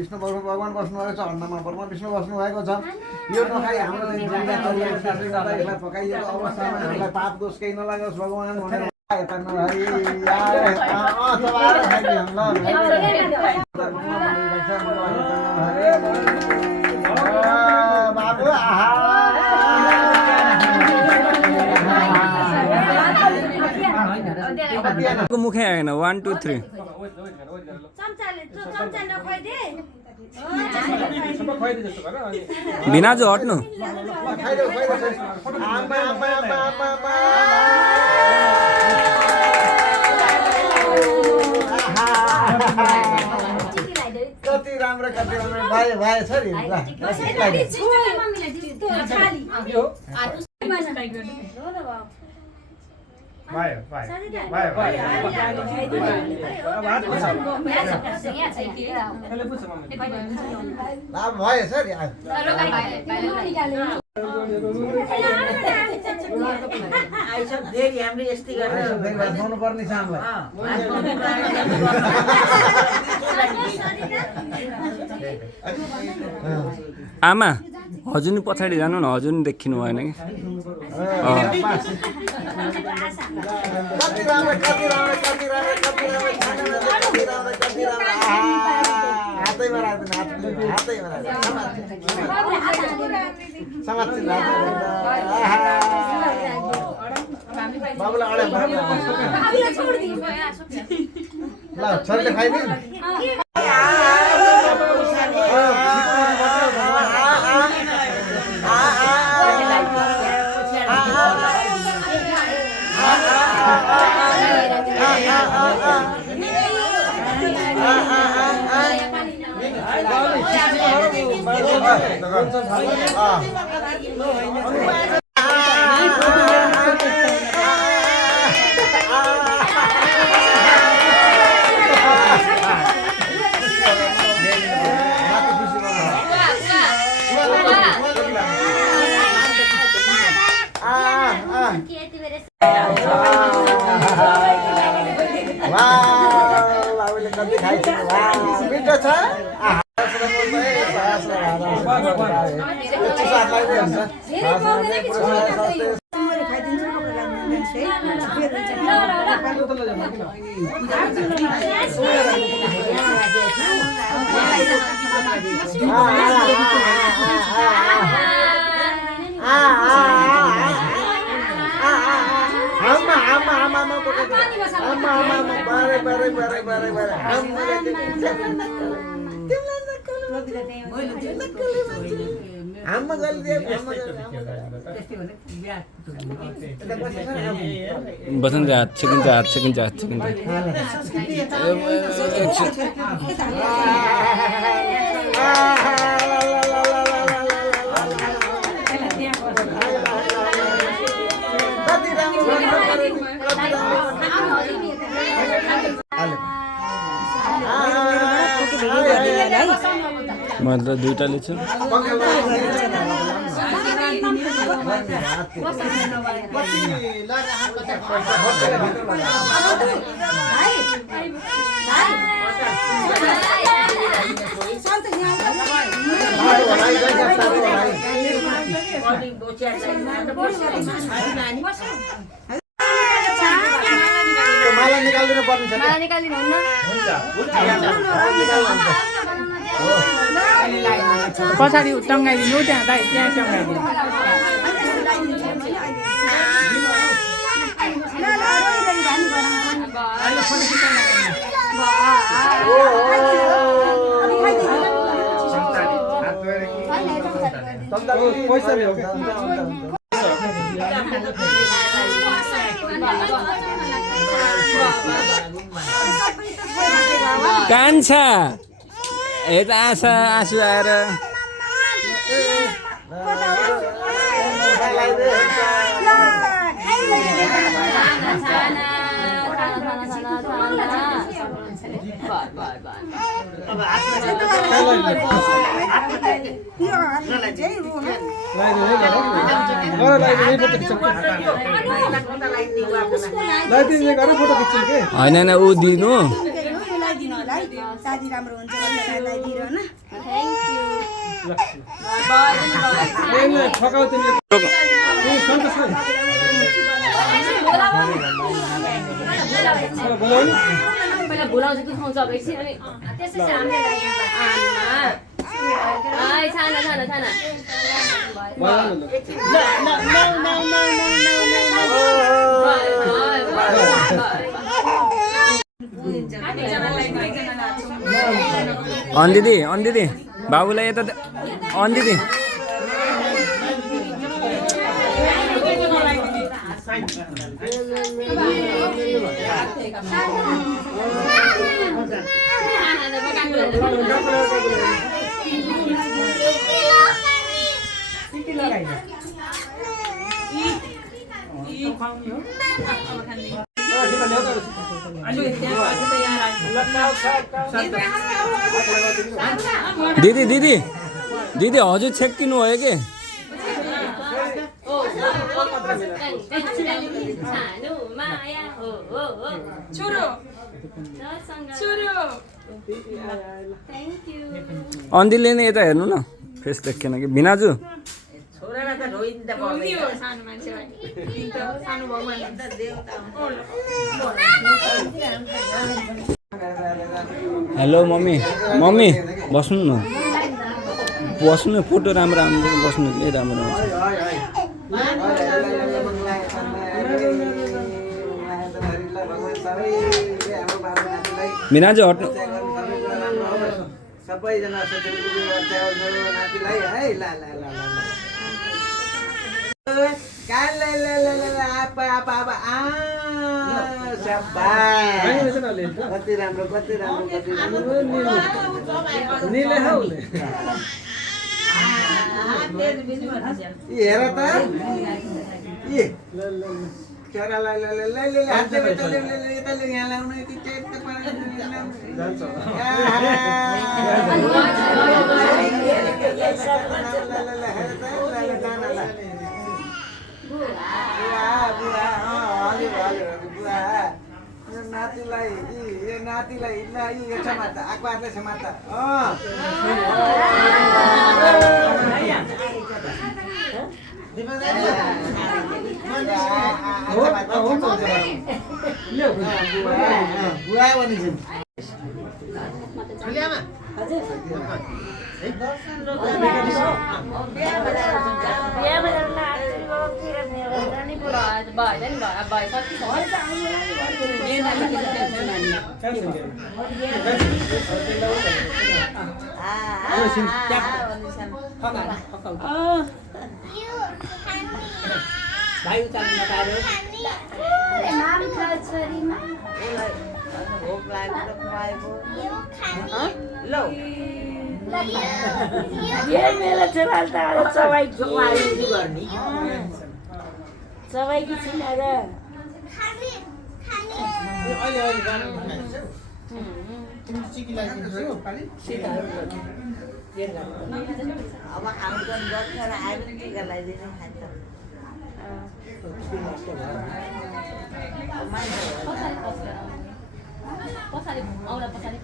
विष्णु भगवान बस्नुभएको छ, अन्नमा ब्रह्मा विष्णु बस्नुभएको छ। यो नखाइ हाम्रो यसलाई पकाइएको अवस्थामा हामीलाई पाप दोष केही नलागोस् भगवान भनेर यता नभई बाबु मुखै आएन 1 2 3 बिनाजु हट्नु कति राम्रो भयो छ नि पर्ने छ आमा हजुर नि पछाडि जानु न हजुर नि देखिनु भएन कि छोरीले खाइदिनु बसन्त हात छेकिन्छ मतलब दुईटा लिन्छु माला निकाल्दिनु पर्ने छ माला निकाल्दिनु हुन्न पछाडि टङ्गाइदिनु त्यहाँ दाइ त्यहाँ टङ्गाइदिनु पैसा ल्याऊ कान्छा यता आँसु आएर होइन ऊ दिनु है शादी राम्रो हुन्छ बच्चालाई दिइरहन थ्याङ्क यू पहिला बोलाउँछु कि खुवाउँछ अब एकछिन अनि त्यसपछि हामीले छाना छाना छाना अन दिदी बाबुलाई यता अन दिदी दिदी हजुर छेक्किनु भयो कि अन्दिले नै यता हेर्नु न फेस देखेन कि भिनाजु हेलो मम्मी बस्नु न फोटो राम्रो आउँछ बस्नु के राम्रो आउँछ भिनाजु हट्नु सबैजना नातिलाई है कति राम्रो हेर त नातिलाई समात्दा आक्वारले समात्दा सबैकी छिन् आज अब हाम्रो डक्टर आयो भने टिका लगाइदिनु खान्छ पछाडि आउला पछाडि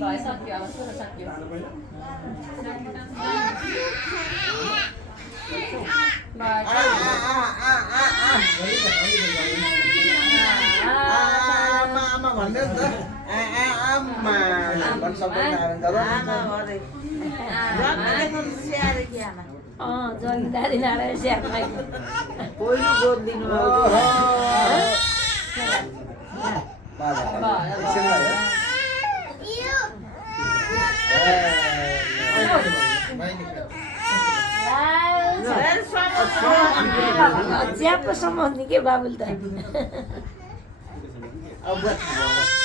भइसक्यो अब सुरु सक्यो भन्दै नि त आमा जगिदारी नारायण स्याहारलाई पहिलो गोद दिनु च्यापो सम्बन्धी के बाबुल त अब